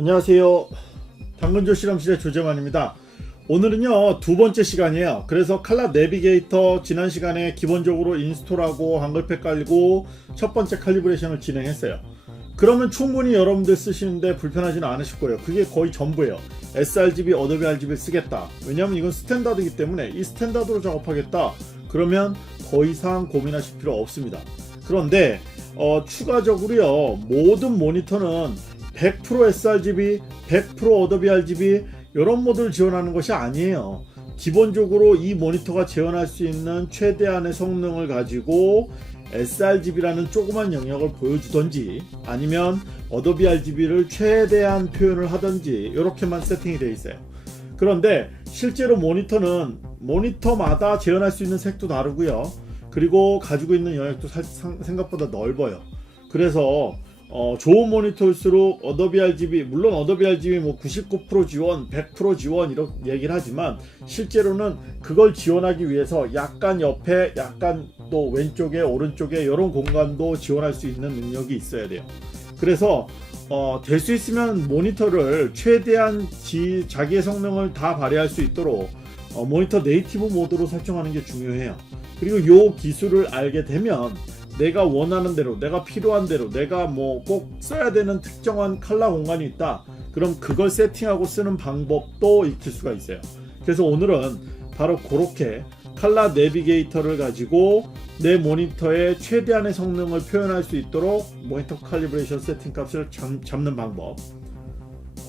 안녕하세요. 당근조 실험실의 조재만입니다. 오늘은요 두 번째 시간이에요. 그래서 칼라 내비게이터 지난 시간에 기본적으로 인스톨하고 한글패 깔고 첫 번째 칼리브레이션을 진행했어요. 그러면 충분히 여러분들 쓰시는데 불편하지는 않으실 거예요. 그게 거의 전부예요. sRGB, 어도비 RGB 쓰겠다. 왜냐하면 이건 스탠다드이기 때문에 이 스탠다드로 작업하겠다. 그러면 더 이상 고민하실 필요 없습니다. 그런데 추가적으로요 모든 모니터는 100% sRGB, 100% 어도비 RGB 이런 모드를 지원하는 것이 아니에요. 기본적으로 이 모니터가 지원할 수 있는 최대한의 성능을 가지고 sRGB라는 조그만 영역을 보여주던지 아니면 어도비 RGB를 최대한 표현을 하던지 이렇게만 세팅이 되어 있어요. 그런데 실제로 모니터는 모니터마다 지원할 수 있는 색도 다르고요. 그리고 가지고 있는 영역도 생각보다 넓어요. 그래서 좋은 모니터일수록 어도비 RGB, 물론 어도비 RGB 뭐 99% 지원, 100% 지원 이렇게 얘기를 하지만 실제로는 그걸 지원하기 위해서 약간 옆에, 약간 또 왼쪽에, 오른쪽에 이런 공간도 지원할 수 있는 능력이 있어야 돼요. 그래서 될 수 있으면 모니터를 최대한 자기의 성능을 다 발휘할 수 있도록 모니터 네이티브 모드로 설정하는 게 중요해요. 그리고 이 기술을 알게 되면 내가 원하는 대로, 내가 필요한 대로, 내가 뭐 꼭 써야 되는 특정한 컬러 공간이 있다. 그럼 그걸 세팅하고 쓰는 방법도 익힐 수가 있어요. 그래서 오늘은 바로 그렇게 컬러 내비게이터를 가지고 내 모니터의 최대한의 성능을 표현할 수 있도록 모니터 칼리브레이션 세팅 값을 잡는 방법,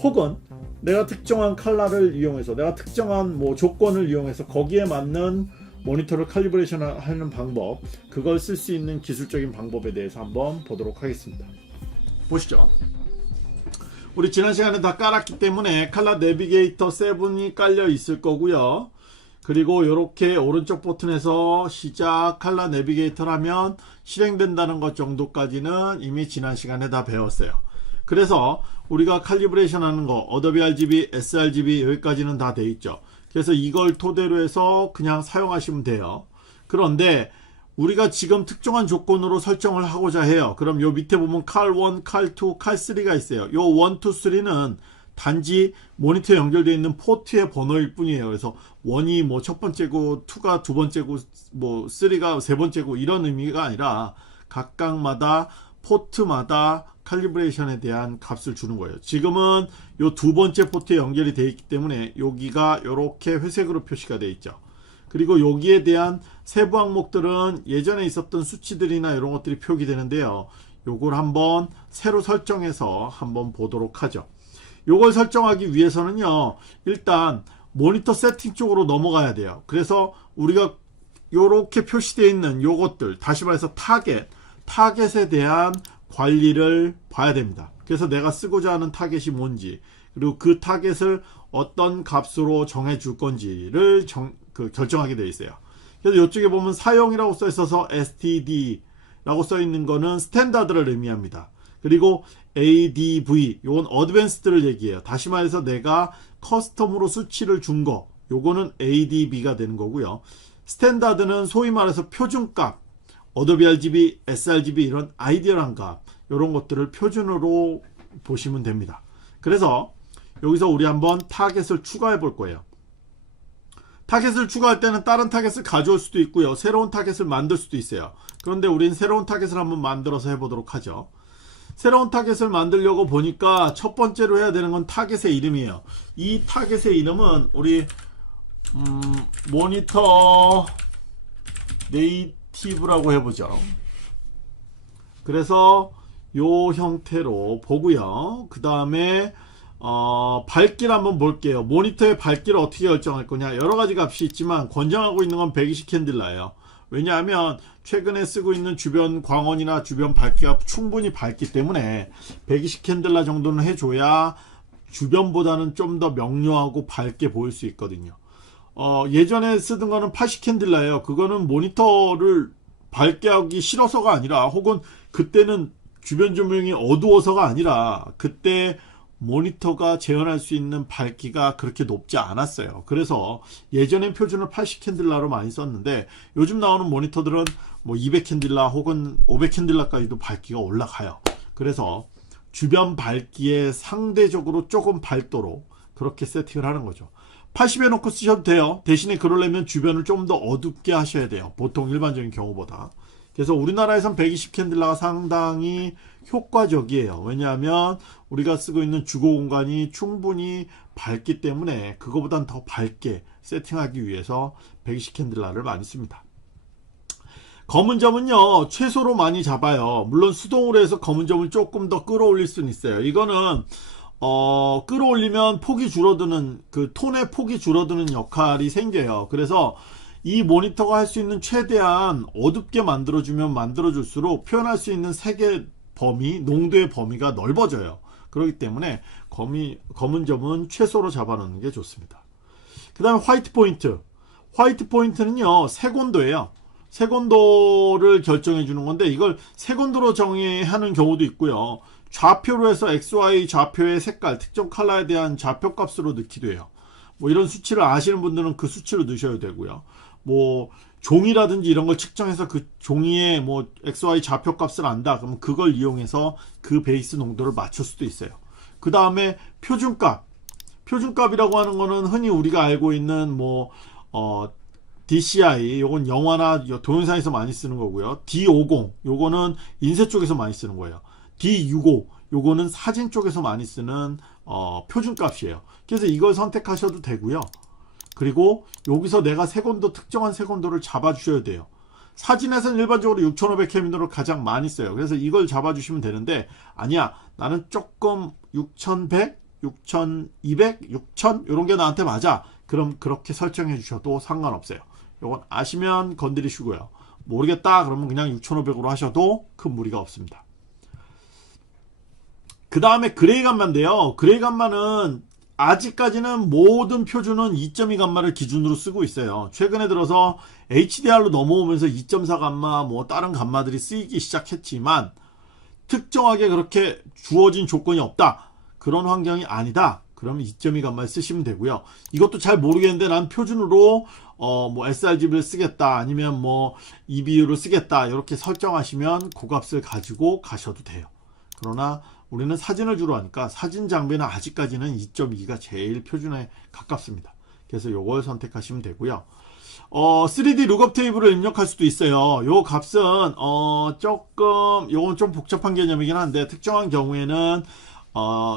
혹은 내가 특정한 컬러를 이용해서, 내가 특정한 뭐 조건을 이용해서 거기에 맞는 모니터를 칼리브레이션 하는 방법, 그걸 쓸 수 있는 기술적인 방법에 대해서 한번 보도록 하겠습니다. 보시죠. 우리 지난 시간에 다 깔았기 때문에 칼라 내비게이터 7이 깔려 있을 거고요. 그리고 이렇게 오른쪽 버튼에서 시작 칼라 내비게이터를 하면 실행된다는 것 정도까지는 이미 지난 시간에 다 배웠어요. 그래서 우리가 칼리브레이션 하는 거 어도비 RGB, sRGB 여기까지는 다 돼 있죠. 그래서 이걸 토대로 해서 그냥 사용하시면 돼요. 그런데 우리가 지금 특정한 조건으로 설정을 하고자 해요. 그럼 요 밑에 보면 칼1, 칼2, 칼3가 있어요. 요 1, 2, 3는 단지 모니터에 연결되어 있는 포트의 번호일 뿐이에요. 그래서 1이 뭐 첫 번째고 2가 두 번째고 뭐 3가 세 번째고 이런 의미가 아니라 각각마다 포트마다 칼리브레이션에 대한 값을 주는 거예요. 지금은 요 두 번째 포트에 연결이 되어 있기 때문에 여기가 이렇게 회색으로 표시가 되어 있죠. 그리고 여기에 대한 세부 항목들은 예전에 있었던 수치들이나 이런 것들이 표기되는데요. 요걸 한번 새로 설정해서 한번 보도록 하죠. 요걸 설정하기 위해서는요, 일단 모니터 세팅 쪽으로 넘어가야 돼요. 그래서 우리가 요렇게 표시되어 있는 요것들, 다시 말해서 타겟에 대한 관리를 봐야 됩니다. 그래서 내가 쓰고자 하는 타겟이 뭔지, 그리고 그 타겟을 어떤 값으로 정해 줄 건지를 결정하게 되어 있어요. 그래서 이쪽에 보면 사용이라고 써 있어서 STD라고 써 있는 거는 스탠다드를 의미합니다. 그리고 ADV, 요건 어드밴스드를 얘기해요. 다시 말해서 내가 커스텀으로 수치를 준 거, 요거는 ADB가 되는 거고요. 스탠다드는 소위 말해서 표준값, 어도비 RGB, sRGB 이런 아이디어란 값, 이런 것들을 표준으로 보시면 됩니다. 그래서 여기서 우리 한번 타겟을 추가해 볼 거예요. 타겟을 추가할 때는 다른 타겟을 가져올 수도 있고요, 새로운 타겟을 만들 수도 있어요. 그런데 우린 새로운 타겟을 한번 만들어서 해보도록 하죠. 새로운 타겟을 만들려고 보니까 첫 번째로 해야 되는 건 타겟의 이름이에요. 이 타겟의 이름은 우리 모니터 네이티브라고 해보죠. 그래서 요 형태로 보고요. 그 다음에 밝기를 한번 볼게요. 모니터의 밝기를 어떻게 결정할 거냐, 여러가지 값이 있지만 권장하고 있는 건 120 캔들라예요. 왜냐하면 최근에 쓰고 있는 주변 광원이나 주변 밝기가 충분히 밝기 때문에 120 캔들라 정도는 해줘야 주변보다는 좀 더 명료하고 밝게 보일 수 있거든요. 예전에 쓰던 거는 80 캔들라예요. 그거는 모니터를 밝게 하기 싫어서가 아니라, 혹은 그때는 주변 조명이 어두워서가 아니라, 그때 모니터가 재현할 수 있는 밝기가 그렇게 높지 않았어요. 그래서 예전엔 표준을 80 캔들라로 많이 썼는데, 요즘 나오는 모니터들은 뭐 200 캔들라 혹은 500 캔들라까지도 밝기가 올라가요. 그래서 주변 밝기에 상대적으로 조금 밝도록 그렇게 세팅을 하는 거죠. 80에 놓고 쓰셔도 돼요. 대신에 그러려면 주변을 좀 더 어둡게 하셔야 돼요. 보통 일반적인 경우보다. 그래서 우리나라에선 120 캔들라가 상당히 효과적이에요. 왜냐하면 우리가 쓰고 있는 주거 공간이 충분히 밝기 때문에 그거보단 더 밝게 세팅하기 위해서 120 캔들라를 많이 씁니다. 검은 점은요, 최소로 많이 잡아요. 물론 수동으로 해서 검은 점을 조금 더 끌어올릴 수는 있어요. 이거는 끌어올리면 폭이 줄어드는, 그 톤의 폭이 줄어드는 역할이 생겨요. 그래서 이 모니터가 할 수 있는 최대한 어둡게 만들어주면 만들어줄수록 표현할 수 있는 색의 범위, 농도의 범위가 넓어져요. 그렇기 때문에 검은 점은 최소로 잡아놓는 게 좋습니다. 그 다음에 화이트 포인트. 화이트 포인트는요, 색온도예요. 색온도를 결정해 주는 건데, 이걸 색온도로 정의하는 경우도 있고요. 좌표로 해서 XY 좌표의 색깔, 특정 컬러에 대한 좌표 값으로 넣기도 해요. 뭐 이런 수치를 아시는 분들은 그 수치로 넣으셔야 되고요. 뭐 종이라든지 이런 걸 측정해서 그 종이의 뭐 XY 좌표 값을 안다. 그러면 그걸 이용해서 그 베이스 농도를 맞출 수도 있어요. 그 다음에 표준값. 표준값이라고 하는 거는 흔히 우리가 알고 있는 DCI, 요건 영화나 동영상에서 많이 쓰는 거고요. D50, 요거는 인쇄 쪽에서 많이 쓰는 거예요. D65, 요거는 사진 쪽에서 많이 쓰는 표준값이에요. 그래서 이걸 선택하셔도 되고요. 그리고 여기서 내가 색온도, 특정한 색온도를 잡아주셔야 돼요. 사진에서는 일반적으로 6500켈빈으로 가장 많이 써요. 그래서 이걸 잡아주시면 되는데, 아니야, 나는 조금 6100, 6200, 6000 이런 게 나한테 맞아. 그럼 그렇게 설정해 주셔도 상관없어요. 이건 아시면 건드리시고요. 모르겠다 그러면 그냥 6500으로 하셔도 큰 무리가 없습니다. 그 다음에 그레이 감마인데요. 그레이 감마는 아직까지는 모든 표준은 2.2 감마를 기준으로 쓰고 있어요. 최근에 들어서 HDR로 넘어오면서 2.4 감마, 뭐 다른 감마들이 쓰이기 시작했지만, 특정하게 그렇게 주어진 조건이 없다, 그런 환경이 아니다, 그러면 2.2 감마를 쓰시면 되고요. 이것도 잘 모르겠는데 난 표준으로 뭐 sRGB를 쓰겠다, 아니면 뭐 EBU를 쓰겠다, 이렇게 설정하시면 그 값을 가지고 가셔도 돼요. 그러나 우리는 사진을 주로 하니까 사진 장비는 아직까지는 2.2가 제일 표준에 가깝습니다. 그래서 이걸 선택하시면 되고요. 3D 룩업 테이블을 입력할 수도 있어요. 요 값은 요건 좀 복잡한 개념이긴 한데, 특정한 경우에는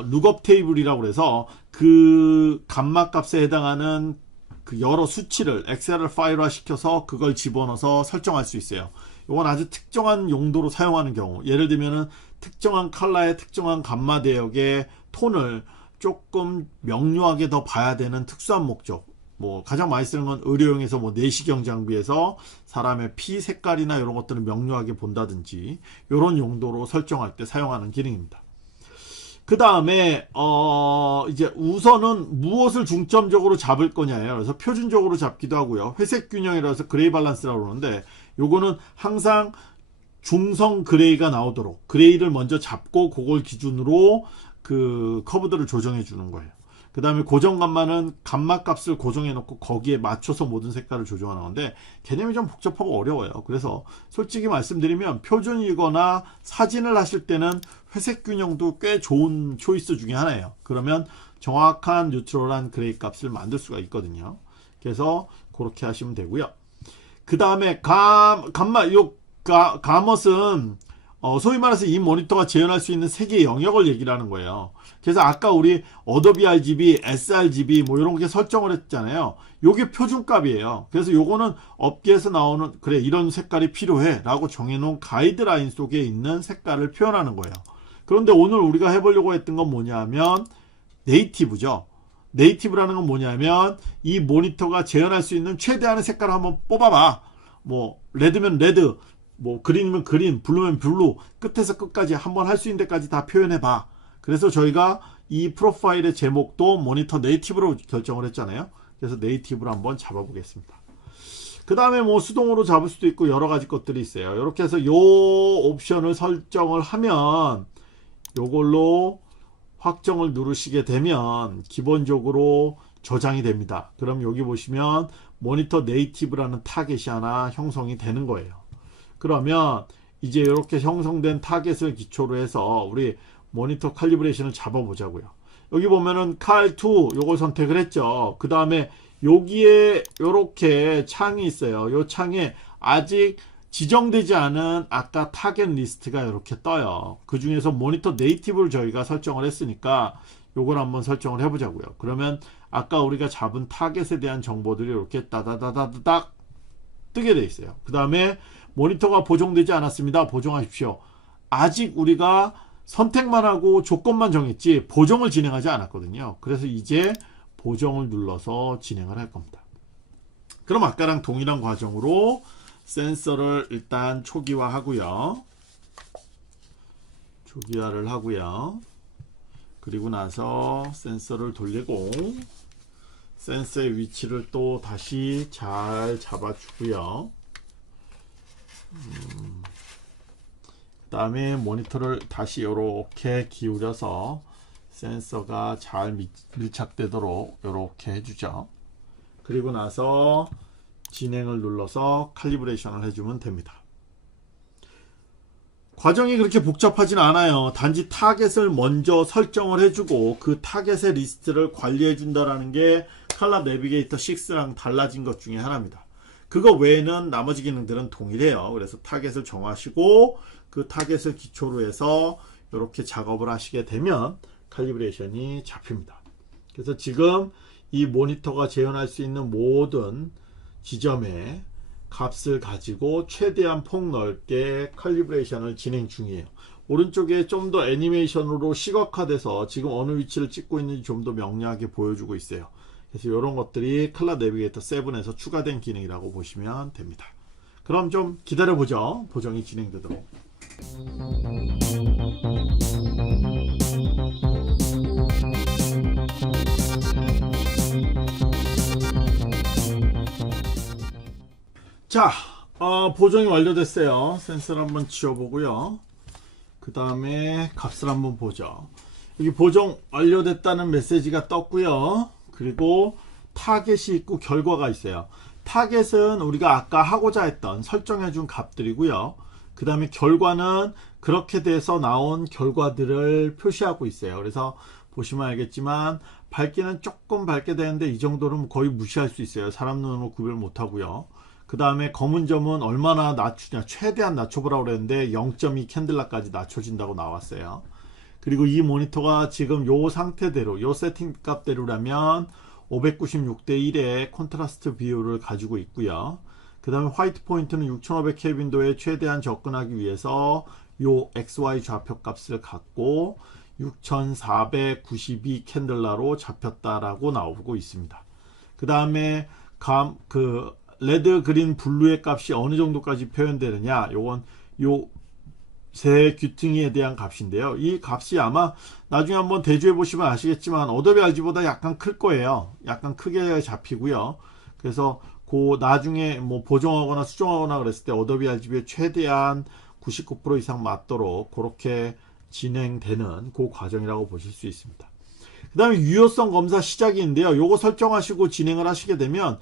룩업 테이블이라고 해서 그 감마 값에 해당하는 그 여러 수치를 엑셀을 파일화 시켜서 그걸 집어넣어서 설정할 수 있어요. 이건 아주 특정한 용도로 사용하는 경우, 예를 들면은 특정한 컬러의 특정한 감마 대역의 톤을 조금 명료하게 더 봐야 되는 특수한 목적, 뭐 가장 많이 쓰는 건 의료용에서 뭐 내시경 장비에서 사람의 피 색깔이나 이런 것들을 명료하게 본다든지, 이런 용도로 설정할 때 사용하는 기능입니다. 그 다음에 이제 우선은 무엇을 중점적으로 잡을 거냐예요. 그래서 표준적으로 잡기도 하고요. 회색 균형이라서 그레이 밸런스라고 그러는데, 요거는 항상 중성 그레이가 나오도록 그레이를 먼저 잡고 그걸 기준으로 그 커브들을 조정해 주는 거예요. 그 다음에 고정 감마는 감마 값을 고정해 놓고 거기에 맞춰서 모든 색깔을 조정하는 건데, 개념이 좀 복잡하고 어려워요. 그래서 솔직히 말씀드리면 표준이거나 사진을 하실 때는 회색 균형도 꽤 좋은 초이스 중에 하나예요. 그러면 정확한 뉴트럴한 그레이 값을 만들 수가 있거든요. 그래서 그렇게 하시면 되고요. 그 다음에 가멋은 소위 말해서 이 모니터가 재현할 수 있는 색의 영역을 얘기를 하는 거예요. 그래서 아까 우리 어도비 RGB, sRGB 뭐 이런 게 설정을 했잖아요. 요게 표준값이에요. 그래서 요거는 업계에서 나오는, 그래 이런 색깔이 필요해 라고 정해놓은 가이드라인 속에 있는 색깔을 표현하는 거예요. 그런데 오늘 우리가 해보려고 했던 건 뭐냐면 네이티브죠. 네이티브라는 건 뭐냐면 이 모니터가 재현할 수 있는 최대한의 색깔을 한번 뽑아봐. 뭐 레드면 레드, 뭐 그린이면 그린, 블루면 블루, 끝에서 끝까지 한번 할 수 있는 데까지 다 표현해봐. 그래서 저희가 이 프로파일의 제목도 모니터 네이티브로 결정을 했잖아요. 그래서 네이티브로 한번 잡아보겠습니다. 그 다음에 뭐 수동으로 잡을 수도 있고 여러 가지 것들이 있어요. 이렇게 해서 요 옵션을 설정을 하면, 요걸로 확정을 누르시게 되면 기본적으로 저장이 됩니다. 그럼 여기 보시면 모니터 네이티브라는 타겟이 하나 형성이 되는 거예요. 그러면 이제 이렇게 형성된 타겟을 기초로 해서 우리 모니터 칼리브레이션을 잡아보자고요. 여기 보면은 칼2 요걸 선택을 했죠. 그 다음에 여기에 요렇게 창이 있어요. 요 창에 아직 지정되지 않은 아까 타겟 리스트가 이렇게 떠요. 그 중에서 모니터 네이티브를 저희가 설정을 했으니까 요걸 한번 설정을 해보자고요. 그러면 아까 우리가 잡은 타겟에 대한 정보들이 이렇게 따다다다닥 뜨게 돼 있어요. 그 다음에 모니터가 보정되지 않았습니다. 보정하십시오. 아직 우리가 선택만 하고 조건만 정했지 보정을 진행하지 않았거든요. 그래서 이제 보정을 눌러서 진행을 할 겁니다. 그럼 아까랑 동일한 과정으로 센서를 일단 초기화 하고요. 초기화를 하고요. 그리고 나서 센서를 돌리고 센서의 위치를 또 다시 잘 잡아주고요. 그 다음에 모니터를 다시 이렇게 기울여서 센서가 잘 밀착되도록 이렇게 해주죠. 그리고 나서 진행을 눌러서 칼리브레이션을 해주면 됩니다. 과정이 그렇게 복잡하진 않아요. 단지 타겟을 먼저 설정을 해주고 그 타겟의 리스트를 관리해 준다라는 게 칼라 내비게이터 6랑 달라진 것 중에 하나입니다. 그거 외에는 나머지 기능들은 동일해요. 그래서 타겟을 정하시고 그 타겟을 기초로 해서 이렇게 작업을 하시게 되면 칼리브레이션이 잡힙니다. 그래서 지금 이 모니터가 재현할 수 있는 모든 지점에 값을 가지고 최대한 폭넓게 칼리브레이션을 진행 중이에요. 오른쪽에 좀 더 애니메이션으로 시각화돼서 지금 어느 위치를 찍고 있는지 좀 더 명료하게 보여주고 있어요. 그래서 이런 것들이 칼라 내비게이터 7에서 추가된 기능이라고 보시면 됩니다. 그럼 좀 기다려보죠. 보정이 진행되도록. 자, 보정이 완료됐어요. 센서를 한번 지워보고요. 그 다음에 값을 한번 보죠. 여기 보정 완료됐다는 메시지가 떴고요. 그리고 타겟이 있고 결과가 있어요. 타겟은 우리가 아까 하고자 했던 설정해준 값들이고요. 그 다음에 결과는 그렇게 돼서 나온 결과들을 표시하고 있어요. 그래서 보시면 알겠지만 밝기는 조금 밝게 되는데 이 정도는 거의 무시할 수 있어요. 사람 눈으로 구별 못하고요. 그 다음에 검은 점은 얼마나 낮추냐, 최대한 낮춰보라고 그랬는데 0.2 캔들라까지 낮춰진다고 나왔어요. 그리고 이 모니터가 지금 요 상태대로, 요 세팅 값대로라면 596대 1의 콘트라스트 비율을 가지고 있고요. 그 다음에 화이트 포인트는 6500 켈빈도에 최대한 접근하기 위해서 요 XY 좌표 값을 갖고 6492 캔들라로 잡혔다라고 나오고 있습니다. 그 다음에 레드, 그린, 블루의 값이 어느 정도까지 표현되느냐, 요건 요 세 귀퉁이에 대한 값인데요. 이 값이 아마 나중에 한번 대조해 보시면 아시겠지만 어도비 RG보다 약간 클 거예요. 약간 크게 잡히고요. 그래서 그 나중에 뭐 보정하거나 수정하거나 그랬을 때 어도비 RGB에 최대한 99% 이상 맞도록 그렇게 진행되는 그 과정이라고 보실 수 있습니다. 그 다음에 유효성 검사 시작인데요. 요거 설정하시고 진행을 하시게 되면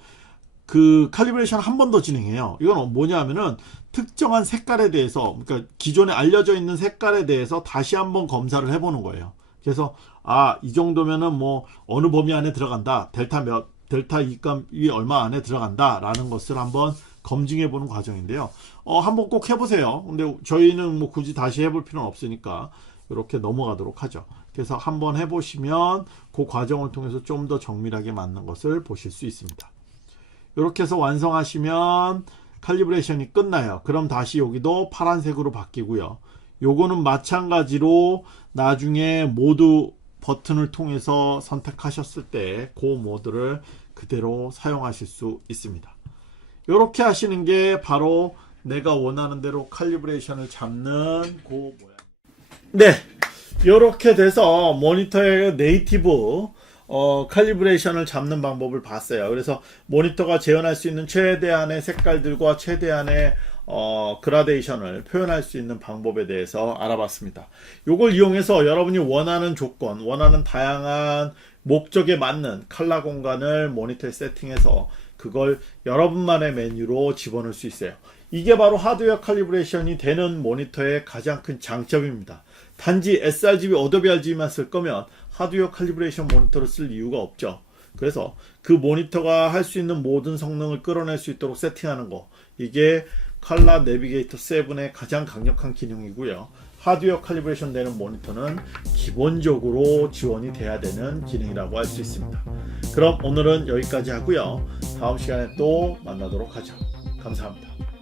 그 칼리브레이션 한 번 더 진행해요. 이건 뭐냐 하면은 특정한 색깔에 대해서, 그러니까 기존에 알려져 있는 색깔에 대해서 다시 한번 검사를 해보는 거예요. 그래서 이 정도면은 뭐 어느 범위 안에 들어간다, 델타 E값이 얼마 안에 들어간다 라는 것을 한번 검증해 보는 과정인데요. 한번 꼭 해보세요. 근데 저희는 뭐 굳이 다시 해볼 필요는 없으니까 이렇게 넘어가도록 하죠. 그래서 한번 해보시면 그 과정을 통해서 좀 더 정밀하게 맞는 것을 보실 수 있습니다. 이렇게 해서 완성하시면 칼리브레이션이 끝나요. 그럼 다시 여기도 파란색으로 바뀌고요. 요거는 마찬가지로 나중에 모드 버튼을 통해서 선택하셨을 때 그 모드를 그대로 사용하실 수 있습니다. 이렇게 하시는 게 바로 내가 원하는 대로 칼리브레이션을 잡는 그 모양. 네, 이렇게 돼서 모니터의 네이티브 칼리브레이션을 잡는 방법을 봤어요. 그래서 모니터가 재현할 수 있는 최대한의 색깔들과 최대한의 그라데이션을 표현할 수 있는 방법에 대해서 알아봤습니다. 이걸 이용해서 여러분이 원하는 조건, 원하는 다양한 목적에 맞는 컬러 공간을 모니터에 세팅해서 그걸 여러분만의 메뉴로 집어넣을 수 있어요. 이게 바로 하드웨어 칼리브레이션이 되는 모니터의 가장 큰 장점입니다. 단지 sRGB, 어도비 RGB만 쓸 거면 하드웨어 칼리브레이션 모니터를 쓸 이유가 없죠. 그래서 그 모니터가 할 수 있는 모든 성능을 끌어낼 수 있도록 세팅하는 거, 이게 칼라 내비게이터 7의 가장 강력한 기능이고요. 하드웨어 칼리브레이션 되는 모니터는 기본적으로 지원이 돼야 되는 기능이라고 할 수 있습니다. 그럼 오늘은 여기까지 하고요. 다음 시간에 또 만나도록 하죠. 감사합니다.